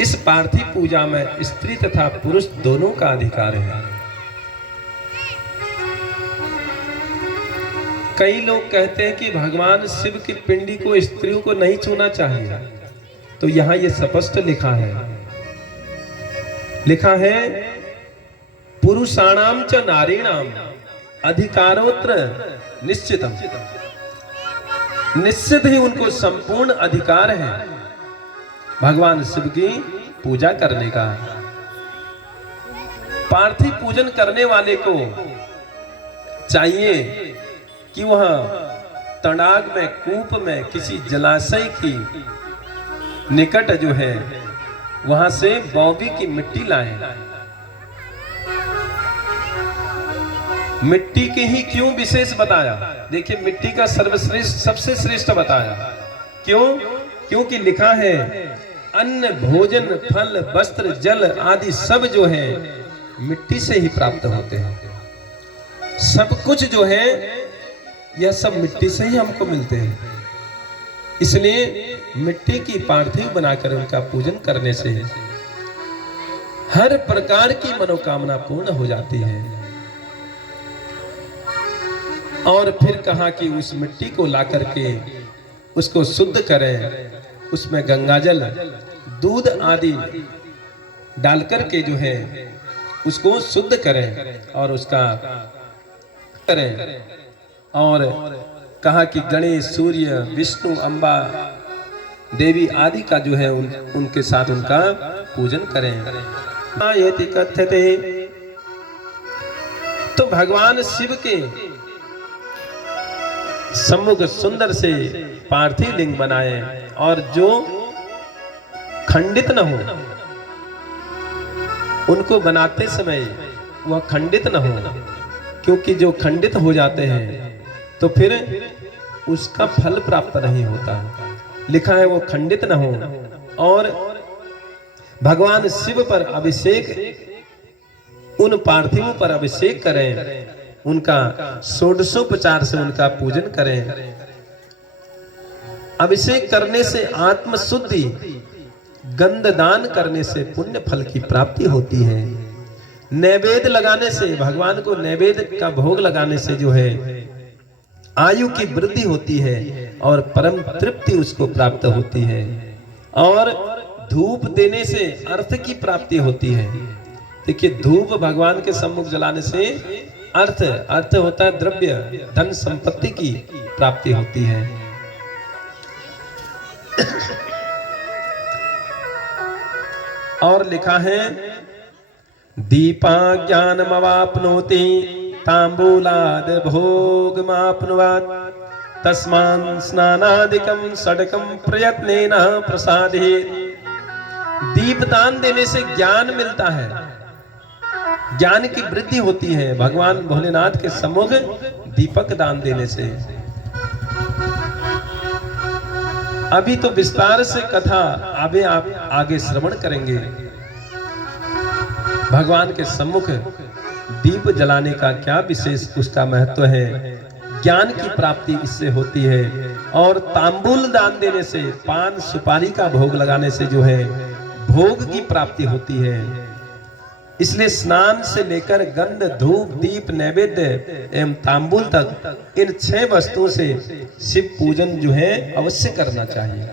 इस पार्थिव पूजा में स्त्री तथा पुरुष दोनों का अधिकार है। कई लोग कहते हैं कि भगवान शिव की पिंडी को स्त्रियों को नहीं छूना चाहिए, तो यहां ये स्पष्ट लिखा है पुरुषाणाम च नारीणाम अधिकारोत्र निश्चितम, निश्चित ही उनको संपूर्ण अधिकार है भगवान शिव की पूजा करने का। पार्थिव पूजन करने वाले को चाहिए कि वह तड़ाग में, कूप में, किसी जलाशय की निकट जो है वहां से बौबी की मिट्टी लाएं। मिट्टी के ही क्यों विशेष बताया? देखिए मिट्टी का सर्वश्रेष्ठ, सबसे श्रेष्ठ बताया। क्यों? क्योंकि लिखा है अन्न, भोजन, फल, वस्त्र, जल आदि सब जो है मिट्टी से ही प्राप्त होते हैं। सब कुछ जो है यह सब मिट्टी से ही हमको मिलते हैं। इसलिए मिट्टी की पार्थिव बनाकर उनका पूजन करने से हर प्रकार की मनोकामना पूर्ण हो जाती है। और फिर कहा कि उस मिट्टी को ला करके उसको शुद्ध करें, उसमें गंगाजल, दूध आदि डाल करके जो है उसको शुद्ध करें और उसका करें। और कहा कि गणेश, सूर्य, विष्णु, अम्बा देवी आदि का जो है उनके साथ उनका पूजन करें। यति कथ्यते, तो भगवान शिव के सम्मुख सुंदर से पार्थिव लिंग बनाए और जो खंडित न हो, उनको बनाते समय वह खंडित न हो, क्योंकि जो खंडित हो जाते हैं तो फिर उसका फल प्राप्त नहीं होता। लिखा है वो खंडित न हो। और भगवान शिव पर अभिषेक, उन पार्थिवों पर अभिषेक करें, उनका षोडशोपचार से उनका पूजन करें। अभिषेक करने से आत्म शुद्धि, गंधदान करने से पुण्य फल की प्राप्ति होती है। नैवेद्य लगाने से, भगवान को नैवेद्य का भोग लगाने से जो है आयु की वृद्धि होती है और परम तृप्ति उसको प्राप्त होती है। और धूप देने से अर्थ की प्राप्ति होती है। देखिए धूप भगवान के सम्मुख जलाने से अर्थ होता है द्रव्य, धन संपत्ति की प्राप्ति होती है। और लिखा है दीपा ज्ञानमवाप्नोति तांबूलाद भोगमाप्नुवात् तस्मान् स्नानादिकं षडकं प्रयत्नेन प्रसादे। दीपदान देने से ज्ञान मिलता है, ज्ञान की वृद्धि होती है भगवान भोलेनाथ के सम्मुख दीपक दान देने से। अभी तो विस्तार से कथा अभी आप आगे श्रवण करेंगे। भगवान के सम्मुख दीप जलाने का क्या विशेष उसका महत्व है, ज्ञान की प्राप्ति इससे होती है। और तांबूल दान देने से, पान सुपारी का भोग लगाने से जो है भोग की प्राप्ति होती है। इसलिए स्नान से लेकर गंध, धूप, दीप, नैवेद्य एवं तांबूल तक इन 6 वस्तुओं से शिव पूजन जो है अवश्य करना चाहिए।